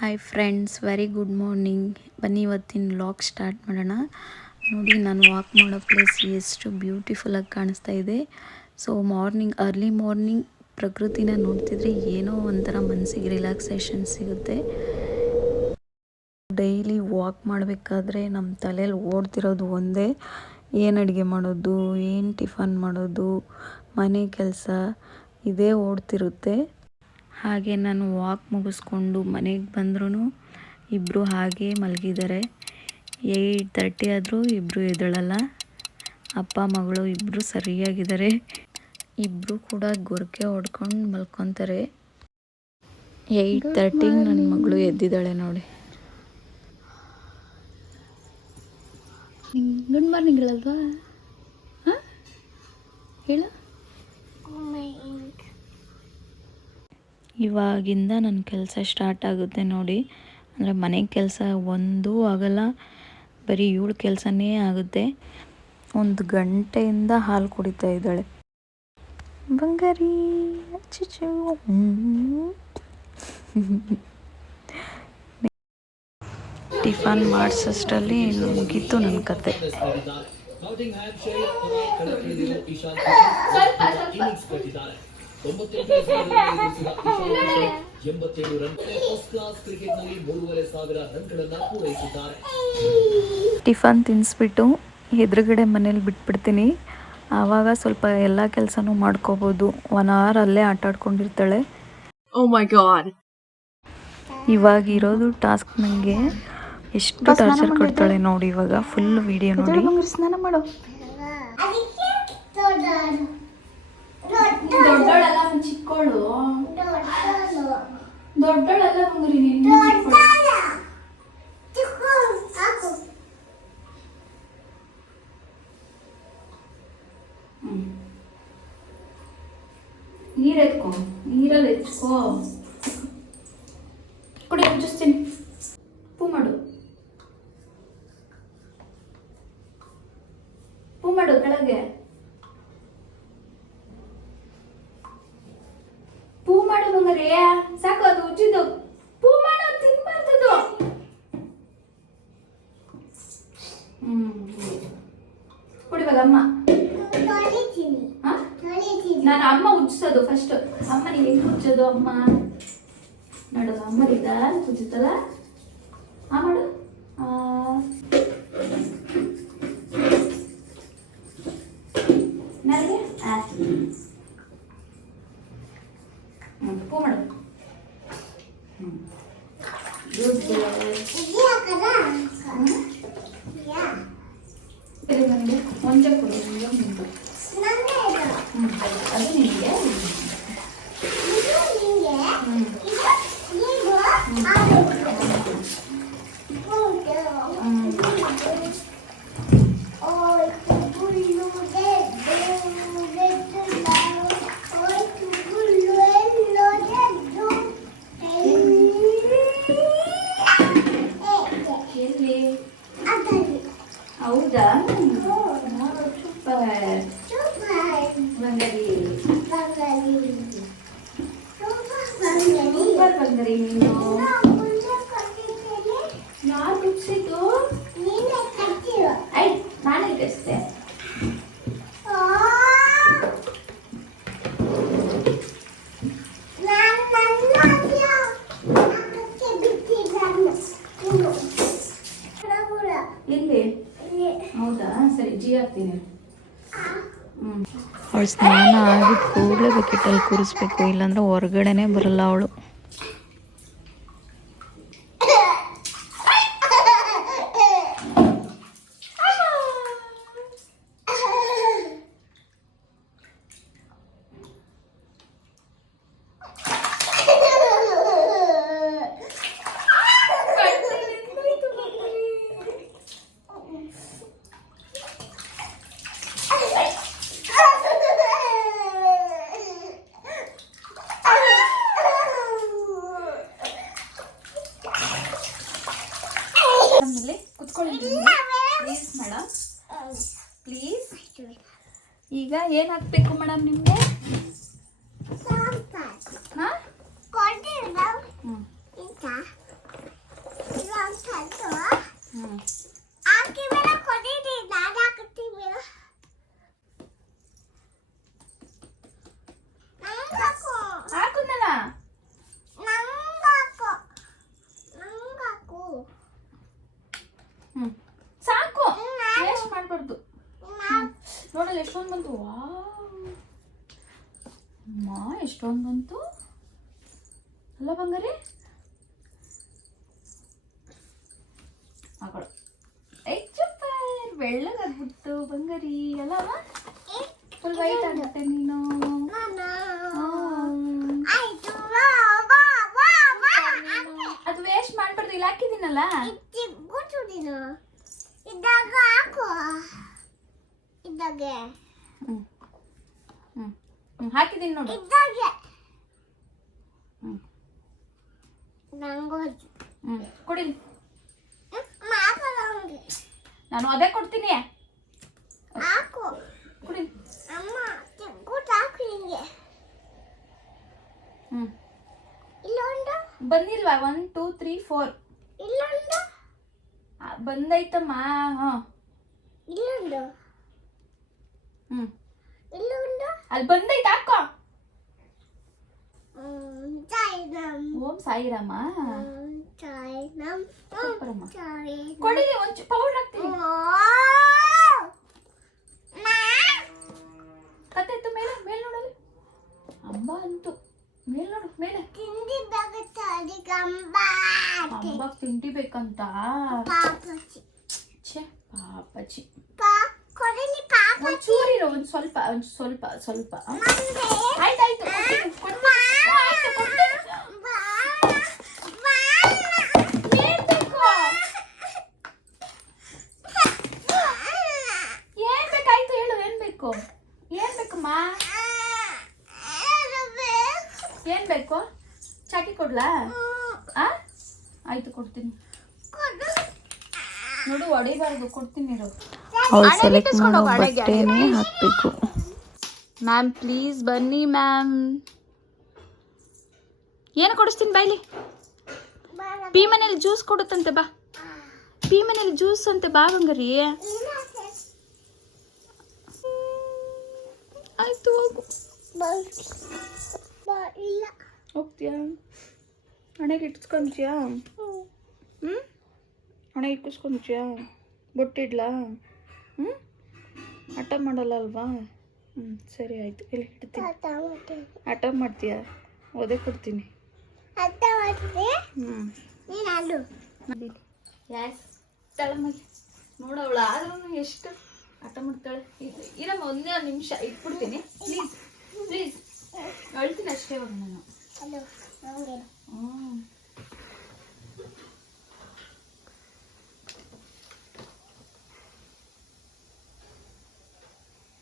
Hi friends very good morning ಬನ್ನಿ ಇವತ್ತಿನ vlog start ಮಾಡೋಣ. ನೋಡಿ, ನಾನು ವಾಕ್ ಮಾಡೋ ಪ್ಲೇಸ್ ಎಷ್ಟು ಬ್ಯೂಟಿಫುಲ್ಲಾಗಿ ಕಾಣಿಸ್ತಾ ಇದೆ. ಸೊ ಮಾರ್ನಿಂಗ್ ಅರ್ಲಿ ಮಾರ್ನಿಂಗ್ ಪ್ರಕೃತಿನ ನೋಡ್ತಿದ್ರೆ ಏನೋ ಒಂಥರ ಮನಸ್ಸಿಗೆ ರಿಲ್ಯಾಕ್ಸೇಷನ್ ಸಿಗುತ್ತೆ. ಡೈಲಿ ವಾಕ್ ಮಾಡಬೇಕಾದ್ರೆ ನಮ್ಮ ತಲೆಯಲ್ಲಿ ಓಡ್ತಿರೋದು ಒಂದೇ. ಏನು ಅಡುಗೆ ಮಾಡೋದು, ಏನು ಟಿಫನ್ ಮಾಡೋದು, ಮನೆ ಕೆಲಸ, ಇದೇ ಓಡ್ತಿರುತ್ತೆ. ಹಾಗೆ ನಾನು ವಾಕ್ ಮುಗಿಸ್ಕೊಂಡು ಮನೆಗೆ ಬಂದ್ರೂ ಇಬ್ಬರು ಹಾಗೇ ಮಲಗಿದ್ದಾರೆ ಏಯ್ಟ್ ತರ್ಟಿ ಆದರೂ ಇಬ್ಬರು ಎದ್ದೇಳಲ್ಲ. ಅಪ್ಪ ಮಗಳು ಇಬ್ಬರು ಸರಿಯಾಗಿದ್ದಾರೆ ಇಬ್ಬರು ಕೂಡ ಗೊರಕೆ ಹೊಡ್ಕೊಂಡು ಮಲ್ಕೊತಾರೆ. ಏಯ್ಟ್ ತರ್ಟಿಗೆ ನನ್ನ ಮಗಳು ಎದ್ದಿದ್ದಾಳೆ ನೋಡಿ. ಗುಡ್ ಮಾರ್ನಿಂಗ್ ಹೇಳಲ್ವಾ ಹಾಂ? ಹೇಳು. ಇವಾಗಿಂದ ನನ್ನ ಕೆಲಸ ಸ್ಟಾರ್ಟ್ ಆಗುತ್ತೆ ನೋಡಿ. ಅಂದರೆ ಮನೆ ಕೆಲಸ ಒಂದೂ ಆಗಲ್ಲ, ಬರೀ ಇವಳು ಕೆಲಸನೇ ಆಗುತ್ತೆ. ಒಂದು ಗಂಟೆಯಿಂದ ಹಾಲು ಕುಡಿತಾ ಇದ್ದಾಳೆ. ಬಂಗಾರಿ ಟಿಫನ್ ಮಾಡಿಸೋಷ್ಟರಲ್ಲಿ ಮುಗೀತು ನನ್ನ ಕತೆ. ಎಂಬತ್ತೇಳು ರನ್ ಫಸ್ಟ್ ಕ್ಲಾಸ್ ಕ್ರಿಕೆಟ್ನಲ್ಲಿ ಮೂರುವರೆ ಸಾವಿರ ರನ್ಗಳನ್ನ ಪೂರೈಸಿದ್ದಾರೆ. ಟಿಫನ್ ತಿನ್ನಿಸ್ಬಿಟ್ಟು ಎದುರುಗಡೆ ಮನೇಲಿ ಬಿಟ್ಬಿಡ್ತೀನಿ. ಆವಾಗ ಸ್ವಲ್ಪ ಎಲ್ಲ ಕೆಲಸನೂ ಮಾಡ್ಕೋಬಹುದು ಒನ್ ಅವರ್ ಅಲ್ಲೇ ಆಟ ಆಡ್ಕೊಂಡಿರ್ತಾಳೆ. Oh ಇವಾಗ ಇರೋದು ಟಾಸ್ಕ್ ನನಗೆ ಎಷ್ಟು ಟಾರ್ಚರ್ ಕೊಡ್ತಾಳೆ ನೋಡಿ ಇವಾಗ ಫುಲ್ ವಿಡಿಯೋ ನೋಡಿ. ಸ್ನಾನ ಮಾಡು. ಚಿಕ್ಕೋಳು. ದೊಡ್ಡೋಳಲ್ಲ ಹುಂಗ್ರಿ ನೀನು ನೀರ್ ಎತ್ಕೊ ನೀರಲ್ಲಿ ಎತ್ಕೋ. ಕುಡಿ ಮುಚ್ಚಿಸ್ತೀನಿ. ಉಪ್ಪು ಮಾಡು. ಪೂ ಮಾಡು ಕೆಳಗೆ ಪೂ ಮಾಡು ಬಂಗಾರಿ ಸಾಕು ಅದು ಉಜ್ಜಿದ್ದು ಪೂ ಮಾಡು ತಿನ್ಬಾರ್ದದು ಹ್ಮ್ ಕುಡಿವಾಗ ಅಮ್ಮ ಹಾ? ನಾನು ಅಮ್ಮ ಉಜ್ಸೋದು ಫಸ್ಟ್ ಅಮ್ಮ ನೀನು ಹೆಂಗ್ ಉಜ್ಜೋದು ಅಮ್ಮ ನೋಡು ಅಮ್ಮ ಇದ ಉಜ್ಜುತ್ತಲ್ಲ ಆ ಮಾಡು ಆ. ನನಗೆ ಆ. ಹ್ಮ್, ಪೂ ಮಾಡು ಹ್ಮ್. Good girl. ಇಲ್ಲಿ ಬಂದು ಒಂಜ ಕೊಡು Mm-hmm. ಐ ನಾನೇ ಇಲ್ಲಿ. ಹೌದಾ? ಸರಿ ಜಿ ಹಾಕ್ತೀನಿ. ಅವಳು ಸ್ನಾನ ಆಗಿ ಕೂಡಲೇ ಬಕೆಟಲ್ಲಿ ಕೂರಿಸ್ಬೇಕು ಇಲ್ಲಾಂದ್ರೆ ಹೊರಗಡೆನೇ ಬರಲ್ಲ ಅವಳು ಆಮೇಲೆ ಕುತ್ಕೊಳ್ಳಿ ಪ್ಲೀಸ್ ಮೇಡಮ್ ಪ್ಲೀಸ್ ಈಗ ಏನು ಹಾಕ್ಬೇಕು ಮೇಡಮ್ ನಿಮಗೆ? ಹಾಂ? ಹ್ಞೂ ಹ್ಞೂ ಹಾಕುದಲ್ಲ ಹ್ಞೂ ಸಾಕು ವೇಸ್ಟ್ ಮಾಡಬಾರ್ದು ನೋಡಲ್ಲ ಎಷ್ಟೊಂದು ಬಂತು? ವಾ ಅಮ್ಮ ಎಷ್ಟೊಂದು ಬಂತು? ಅಲ್ಲ ಬಂಗಾರಿ? ಹಾಕೊಳು ಐ ಸೂಪರ್ ಬೆಳ್ಳಗಾಗ್ಬಿಟ್ಟು ಬಂಗಾರಿ. ಅಲ್ಲ ಫುಲ್ ವೈಟ್ ಆಗುತ್ತೆ ನೀನು. ಅದು ವೇಸ್ಟ್ ಮಾಡ್ಬಾರ್ದು. ಇಲ್ಲಿ ಹಾಕಿದ್ದೀನಲ್ಲ ಇದ್ದಾಗ ಹಾಕು ಇದ್ದಾಗೆ. ಹ್ಞೂ ಹ್ಞೂ ಹಾಕಿದ್ದೀನಿ ನೋಡು. ಇದ್ದಾಗೆ. ಹ್ಮ್. ನಂಗೋಜು ಹ್ಮ್. ಕೊಡಿ. ಮಾಕಲಂಗೆ ನಾನು ಅದೇ ಕೊಡ್ತೀನಿ. ಹಾಕು. ಕುಡಿ. ಅಮ್ಮ ಚಿಕ್ಕುಟ್ ಹಾಕು ಹಿಂಗೆ. ಹ್ಮ್. ಇಲ್ಲೊಂದು. ಬಂದಿಲ್ವಾ? ಒನ್ ಟೂ ತ್ರೀ ಫೋರ್ ಇಲ್ಲೊಂದು. ಬಂದೈತಮ್ಮ ಹಾ. ಇಲ್ಲೊಂದು. ಹ್ಮ್. ಅಲ್ಲಿ ಬಂದೈತೆ ಹಾಕೋ. ಓಂ ಸಾಯಿರಾಮ. ಹ್ಮ್, ಸಾಯಿರಾಮ್ ಸೂಪರ್ ಅಮ್ಮ ಸಾಯಿರಾಮ್ ಕೊಡಿ ಒಂಚು ಪೌಡರ್ ಹಾಕ್ತೀನಿ. ಕತ್ತೆತ್ತು ಮೇಲೆ ಮೇಲ್ ನೋಡಲಿ. ಅಂಬ ಅಂತು. ಮೇಲ್ ನೋಡು ಮೇಲೆ. ತಿಂಡಿ ಅಂಬ ತಿಂಡಿ ಬೇಕಂತ. ಪಾಪಚಿ ಛೇ ಪಾಪಚಿ ಪಾ ಕೊಡಲಿ ಪಾಪ ಒಂದು ಚೂರಿರೋ ಒಂದ್ ಸ್ವಲ್ಪ ಒಂದ್ ಸ್ವಲ್ಪ ಸ್ವಲ್ಪ ಆಯ್ತಾಯ್ತು. ಏನ್ ಬೇಕು ಏನ್ ಬೇಕಾಯ್ತು ಹೇಳು ಏನ್ ಬೇಕು ಏನ್ ಬೇಕಮ್ಮ ಏನ್ ಬೇಕು ಚಾಕಿ ಕೊಡ್ಲಾ ಆಯ್ತು ಕೊಡ್ತೀನಿ ನೋಡು ಹೊಡಿಬಾರ್ದು ಕೊಡ್ತೀನಿ ಇರು ಅವಳು ಸೆಲೆಕ್ಟ್ ಮಾಡೋ ಬಟ್ಟೆನೇ ಹಾಕಬೇಕು. ಮ್ಯಾಮ್ ಪ್ಲೀಸ್ ಬನ್ನಿ ಮ್ಯಾಮ್ ಏನು ಕೊಡಿಸ್ತೀನಿ ಬೈಲಿ ಪಿ ಮನೇಲಿ ಜ್ಯೂಸ್ ಕೊಡುತ್ತಂತೆ ಬಾ. ಪಿ ಮನೇಲಿ ಜ್ಯೂಸ್ ಅಂತೆ ಬಾ ಬಂಗರಿ ಆಯ್ತು ಹೋಗು. ಹೋಗ್ತೀಯಾ? ಹಣೆಗೆ ಇಟ್ಸ್ಕೊಂತೀಯಾ ಹ್ಞೂ ಹಣೆಗೆ ಇಟ್ಟಿಸ್ಕೊಂತೀಯಾ? ಬೊಟ್ಟಿಡ್ಲಾ? ಹ್ಞೂ ಹಠ ಮಾಡಲ್ಲ ಅಲ್ವಾ ಹ್ಞೂ ಸರಿ ಆಯಿತು. ಇಲ್ಲಿ ಮಾಡ್ತೀನಿ. ಹಠ ಮಾಡ್ತೀಯಾ? ಓದೇ ಕೊಡ್ತೀನಿ. ನೋಡವಳ ಆದ್ರೂ ಎಷ್ಟು ಹಠ ಮಾಡ್ತಾಳೆ. ಇರಮ್ಮ ಒಂದೇ ನಿಮಿಷ ಇಟ್ಬಿಡ್ತೀನಿ. ಪ್ಲೀಸ್ ಪ್ಲೀಸ್ ಅಳ್ತೀನಿ ಅಷ್ಟೇ ನಾನು ಅಲ್ಲು ನಂಗೆ ಹ್ಞೂ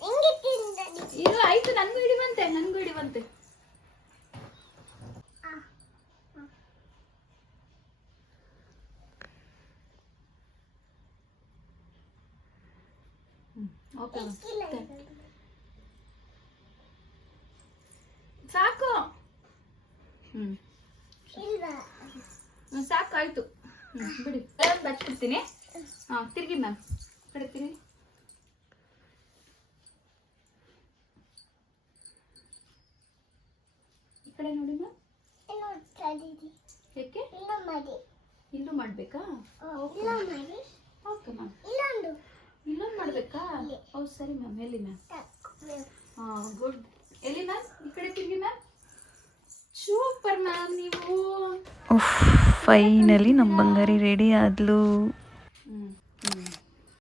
ಹಿಂಗೆ ತಿಂದಡಿ ಇದು ಆಯ್ತು ನನಗೂ ಹಿಡಿವಂತೆ ನನಗೂ ಹಿಡಿವಂತೆ ಓಕೆ ಇಲ್ಲ ಸಾಕು ಹ್ಞೂ ಸಾಕು ಆಯ್ತು. ಹ್ಞೂ ಬಿಡಿ. ಬಚ್ಬಿಡ್ತೀನಿ ಹಾಂ ತಿರುಗಿ ಮ್ಯಾಮ್ ಕಡೆ ತಿರುಗಿ. ಈ ಕಡೆ ನೋಡಿ ಮ್ಯಾಮ್ ಯಾಕೆ? ಇಲ್ಲೂ ಮಾಡಬೇಕಾ? ಓಕೆ ಮ್ಯಾಮ್ ಇಲ್ಲೊಂದು ಇಲ್ಲೊಂದು ಮಾಡಬೇಕಾ ಓ ಸರಿ ಮ್ಯಾಮ್ ಎಲ್ಲಿ ಮ್ಯಾಮ್ ಹಾಂ ಗುಡ್ ಎಲ್ಲಿ ಮ್ಯಾಮ್ ಈ ಕಡೆ ತಿರುಗಿ ಮ್ಯಾಮ್ ಸೂಪರ್ ಮ್ಯಾಮ್ ನೀವು. ಫೈನಲಿ ನಮ್ಮ ಬಂಗಾರಿ ರೆಡಿ ಆದ್ಲು.